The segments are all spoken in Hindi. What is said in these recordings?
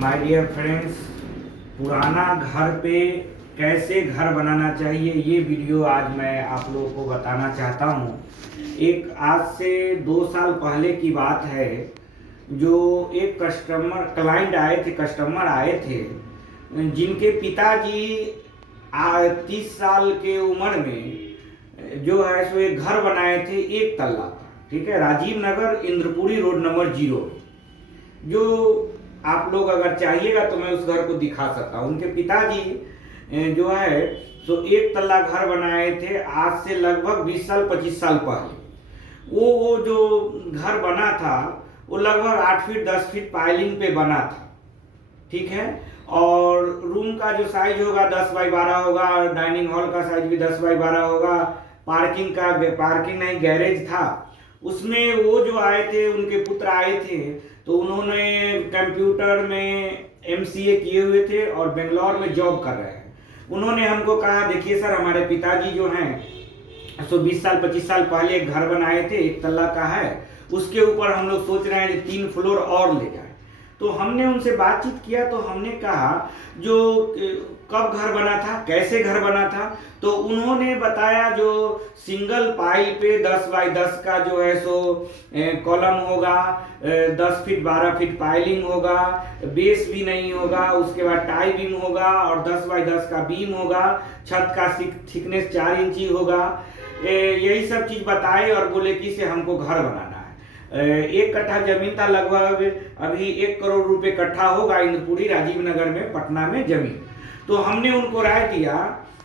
माय डियर फ्रेंड्स, पुराना घर पे कैसे घर बनाना चाहिए ये वीडियो आज मैं आप लोगों को बताना चाहता हूँ। एक आज से 2 साल पहले की बात है। जो एक कस्टमर आए थे जिनके पिताजी 30 साल के उम्र में जो है सो एक घर बनाए थे, एक तल्ला का। ठीक है, राजीव नगर इंद्रपुरी रोड नंबर 0। जो आप लोग अगर चाहिएगा तो मैं उस घर को दिखा सकता हूँ। उनके पिताजी जो है सो एक तल्ला घर बनाए थे आज से लगभग 20 साल 25 साल पहले। वो जो घर बना था वो लगभग 8 फीट 10 फीट पाइलिंग पे बना था। ठीक है, और रूम का जो साइज होगा 10 बाई 12 होगा, डाइनिंग हॉल का साइज भी 10 बाई 12 होगा। पार्किंग नहीं, गैरेज था उसमें। वो जो आए थे, उनके पुत्र आए थे, तो उन्होंने कंप्यूटर में MCA किए हुए थे और बेंगलोर में जॉब कर रहे हैं। उन्होंने हमको कहा, देखिए सर, हमारे पिताजी जो हैं सो 20 साल 25 साल पहले एक घर बनाए थे, एक तल्ला का है, उसके ऊपर हम लोग सोच रहे हैं कि 3 फ्लोर और ले जाए। तो हमने उनसे बातचीत किया, तो हमने कहा जो कब घर बना था, कैसे घर बना था। तो उन्होंने बताया जो सिंगल पाइल पे 10 बाई 10 का जो है सो कॉलम होगा, 10 फीट 12 फीट पाइलिंग होगा, बेस भी नहीं होगा, उसके बाद टाई बीम होगा और 10 बाई 10 का बीम होगा, छत का थिकनेस 4 इंची होगा। यही सब चीज़ बताए और बोले कि इसे हमको घर बनाना है। 1 कट्ठा जमीन था, लगभग अभी 1 करोड़ रुपए कट्ठा होगा इंद्रपुरी राजीव नगर में, पटना में जमीन। तो हमने उनको राय दिया,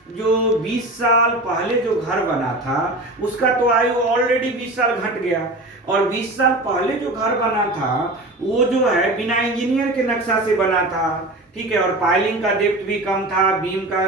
जो 20 साल पहले जो घर बना था उसका तो आयु ऑलरेडी 20 साल घट गया, और 20 साल पहले जो घर बना था वो जो है बिना इंजीनियर के नक्शा से बना था। ठीक है, और पाइलिंग का डेप्थ भी कम था, बीम का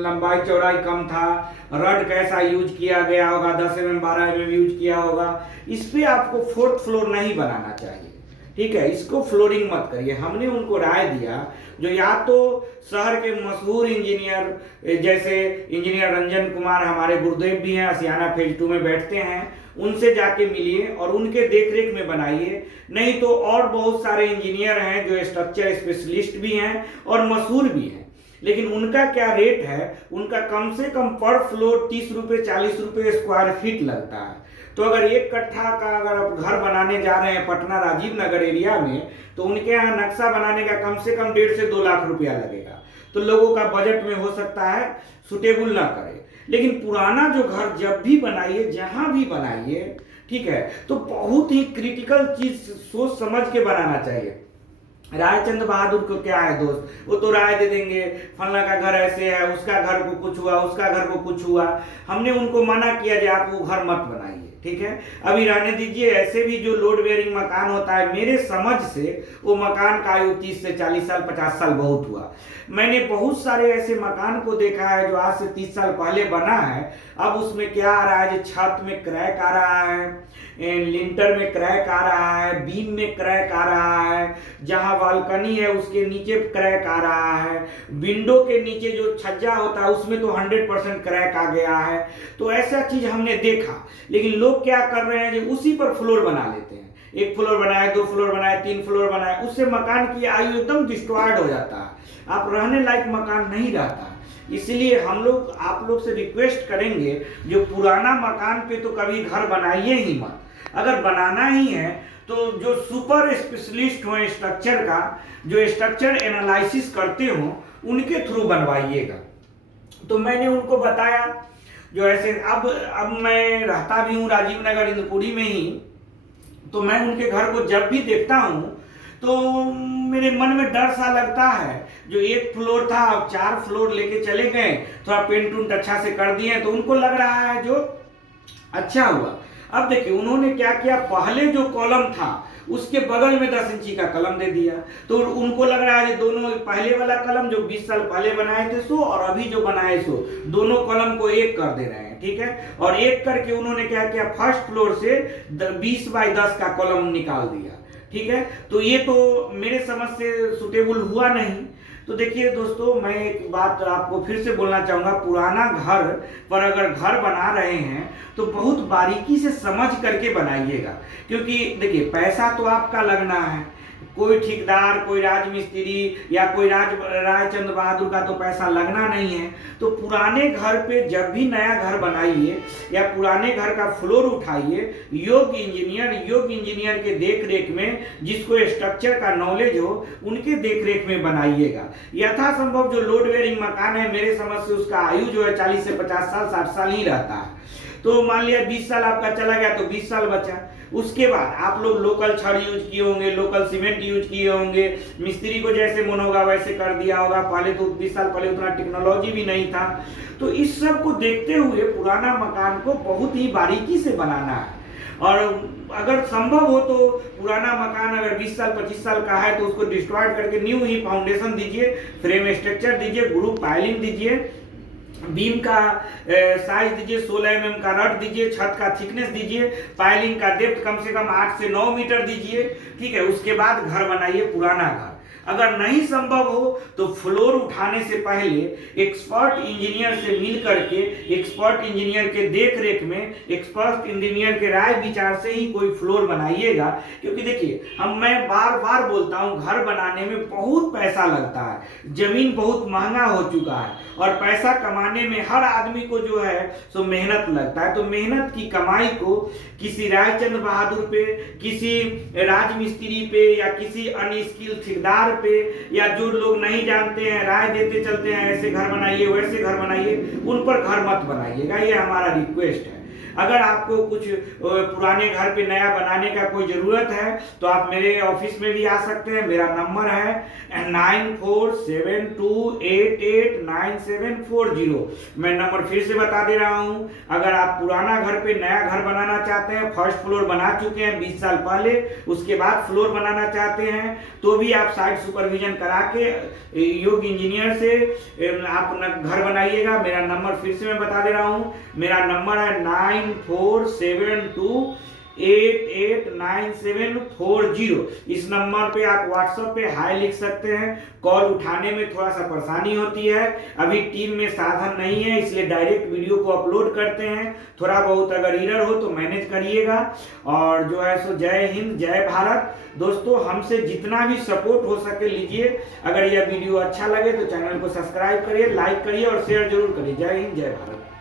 लंबाई चौड़ाई कम था, रड कैसा यूज किया गया होगा, 10 mm 12 mm यूज किया होगा। इस पे आपको 4th फ्लोर नहीं बनाना चाहिए। ठीक है, इसको फ्लोरिंग मत करिए। हमने उनको राय दिया, जो या तो शहर के मशहूर इंजीनियर जैसे इंजीनियर रंजन कुमार, हमारे गुरुदेव भी हैं, असियाना फेज 2 में बैठते हैं, उनसे जाके मिलिए और उनके देखरेख में बनाइए। नहीं तो और बहुत सारे इंजीनियर हैं जो स्ट्रक्चर स्पेशलिस्ट भी हैं और मशहूर भी हैं, लेकिन उनका क्या रेट है, उनका कम से कम पर फ्लोर 30 रुपये 40 रुपये स्क्वायर फीट लगता है। तो अगर 1 कट्ठा का अगर आप घर बनाने जा रहे हैं पटना राजीव नगर एरिया में, तो उनके यहाँ नक्शा बनाने का कम से कम 1.5 से 2 लाख रुपया लगेगा। तो लोगों का बजट में हो सकता है सुटेबल ना करे। लेकिन पुराना जो घर जब भी बनाइए, जहां भी बनाइए, ठीक है, तो बहुत ही क्रिटिकल चीज सोच समझ के बनाना चाहिए। रायचंद बहादुर को क्या है दोस्त, वो तो राय दे देंगे, फलना का घर ऐसे है, उसका घर को कुछ हुआ, उसका घर को कुछ हुआ। हमने उनको मना किया कि आप वो घर मत बनाइए। ठीक है, अभी रहने दीजिए। ऐसे भी जो लोड बेयरिंग मकान होता है, मेरे समझ से वो मकान का आयु 30 से 40 साल 50 साल बहुत हुआ। मैंने बहुत सारे ऐसे मकान को देखा है जो आज से 30 साल पहले बना है। अब उसमें क्या आ रहा है, जो छत में क्रैक आ रहा है, लिंटर में क्रैक आ रहा है, बीम में क्रैक आ रहा है, जहां बालकनी है उसके नीचे क्रैक आ रहा है, विंडो के नीचे जो छज्जा होता है उसमें तो 100% क्रैक आ गया है। तो ऐसा चीज हमने देखा। लेकिन लोग क्या कर रहे हैं, जो उसी पर फ्लोर बना लेते हैं। 1 फ्लोर बनाए, 2 फ्लोर बनाए, 3 फ्लोर बनाए, उससे मकान की आयु एकदम डिस्ट्रॉयड हो जाता है। आप रहने लायक मकान नहीं रहता। इसलिए हम लोग आप लोग से रिक्वेस्ट करेंगे, जो पुराना मकान पे तो कभी घर बनाइए ही मत। अगर बनाना ही है तो जो सुपर स्पेशलिस्ट हो स्ट्रक्चर का, जो स्ट्रक्चर एनालिसिस करते हो, उनके थ्रू बनवाइएगा। तो मैंने उनको बताया, जो ऐसे अब मैं रहता भी हूँ राजीव नगर इंद्रपुरी में ही, तो मैं उनके घर को जब भी देखता हूँ तो मेरे मन में डर सा लगता है। जो 1 फ्लोर था अब 4 फ्लोर लेके चले गए, थोड़ा पेंट उंट अच्छा से कर दिए, तो उनको लग रहा है जो अच्छा हुआ। अब देखिए उन्होंने क्या किया, पहले जो कॉलम था उसके बगल में 10 इंची का कलम दे दिया। तो उनको लग रहा है कि दोनों, पहले वाला कलम जो 20 साल पहले बनाए थे सो, और अभी जो बनाए सो, दोनों कॉलम को एक कर दे रहे हैं। ठीक है, और एक करके उन्होंने क्या किया, फर्स्ट फ्लोर से 20 बाई 10 का कॉलम निकाल दिया। ठीक है, तो ये तो मेरे समझ से सुटेबल हुआ नहीं। तो देखिए दोस्तों, मैं एक बात आपको फिर से बोलना चाहूँगा, पुराना घर पर अगर घर बना रहे हैं तो बहुत बारीकी से समझ करके बनाइएगा। क्योंकि देखिए पैसा तो आपका लगना है, कोई ठेकेदार, कोई राजमिस्त्री या कोई रायचंद बहादुर का तो पैसा लगना नहीं है। तो पुराने घर पे जब भी नया घर बनाइए या पुराने घर का फ्लोर उठाइए, योग्य इंजीनियर के देख रेख में, जिसको स्ट्रक्चर का नॉलेज हो, उनके देख रेख में बनाइएगा। यथासंभव जो लोड बेयरिंग मकान है, मेरे समझ से उसका आयु जो है 40 से 50 साल 60 साल ही रहता है। तो मान लिया 20 साल आपका चला गया तो 20 साल बचा। उसके बाद आप लोग लोकल छड़ यूज किए होंगे, लोकल सीमेंट यूज किए होंगे, मिस्त्री को जैसे मन होगा वैसे कर दिया होगा। पहले तो 20 साल पहले उतना टेक्नोलॉजी भी नहीं था। तो इस सब को देखते हुए पुराना मकान को बहुत ही बारीकी से बनाना है। और अगर संभव हो तो पुराना मकान अगर 20 साल 25 साल का है तो उसको डिस्ट्रॉय करके न्यू ही फाउंडेशन दीजिए, फ्रेम स्ट्रक्चर दीजिए, ग्रुप पाइलिंग दीजिए, बीम का साइज दीजिए, 16 mm का रड दीजिए, छत का थिकनेस दीजिए, पाइलिंग का डेप्थ कम से कम 8 से 9 मीटर दीजिए। ठीक है, उसके बाद घर बनाइए पुराना घर। अगर नहीं संभव हो तो फ्लोर उठाने से पहले एक्सपर्ट इंजीनियर से मिल करके, एक्सपर्ट इंजीनियर के देख रेख में, एक्सपर्ट इंजीनियर के राय विचार से ही कोई फ्लोर बनाइएगा। क्योंकि देखिए, मैं बार बार बोलता हूं, घर बनाने में बहुत पैसा लगता है, जमीन बहुत महंगा हो चुका है और पैसा कमाने में हर आदमी को जो है सो मेहनत लगता है। तो मेहनत की कमाई को किसी रायचंद बहादुर पे, किसी राजमिस्त्री पे या किसी अनस्किल ठेकेदार पे, या जो लोग नहीं जानते हैं राय देते चलते हैं ऐसे घर बनाइए वैसे घर बनाइए, उन पर घर मत बनाइएगा। ये हमारा रिक्वेस्ट है। अगर आपको कुछ पुराने घर पे नया बनाने का कोई ज़रूरत है तो आप मेरे ऑफिस में भी आ सकते हैं। मेरा नंबर है 9472889740। मैं नंबर फिर से बता दे रहा हूं। अगर आप पुराना घर पे नया घर बनाना चाहते हैं, फर्स्ट फ्लोर बना चुके हैं 20 साल पहले, उसके बाद फ्लोर बनाना चाहते हैं, तो भी आप साइट सुपरविजन करा के योग्य इंजीनियर से आप घर बनाइएगा। मेरा नंबर फिर से मैं बता दे रहा हूं। मेरा नंबर है 9472889740। इस नंबर पे आप व्हाट्सएप पे हाय लिख सकते हैं। कॉल उठाने में थोड़ा सा परेशानी होती है, अभी टीम में साधन नहीं है, इसलिए डायरेक्ट वीडियो को अपलोड करते हैं। थोड़ा बहुत अगर एरर हो तो मैनेज करिएगा। और जो है सो जय हिंद, जय भारत। दोस्तों, हमसे जितना भी सपोर्ट हो सके लीजिए। अगर यह वीडियो अच्छा लगे तो चैनल को सब्सक्राइब करिए, लाइक करिए और शेयर जरूर करिए। जय हिंद, जय भारत।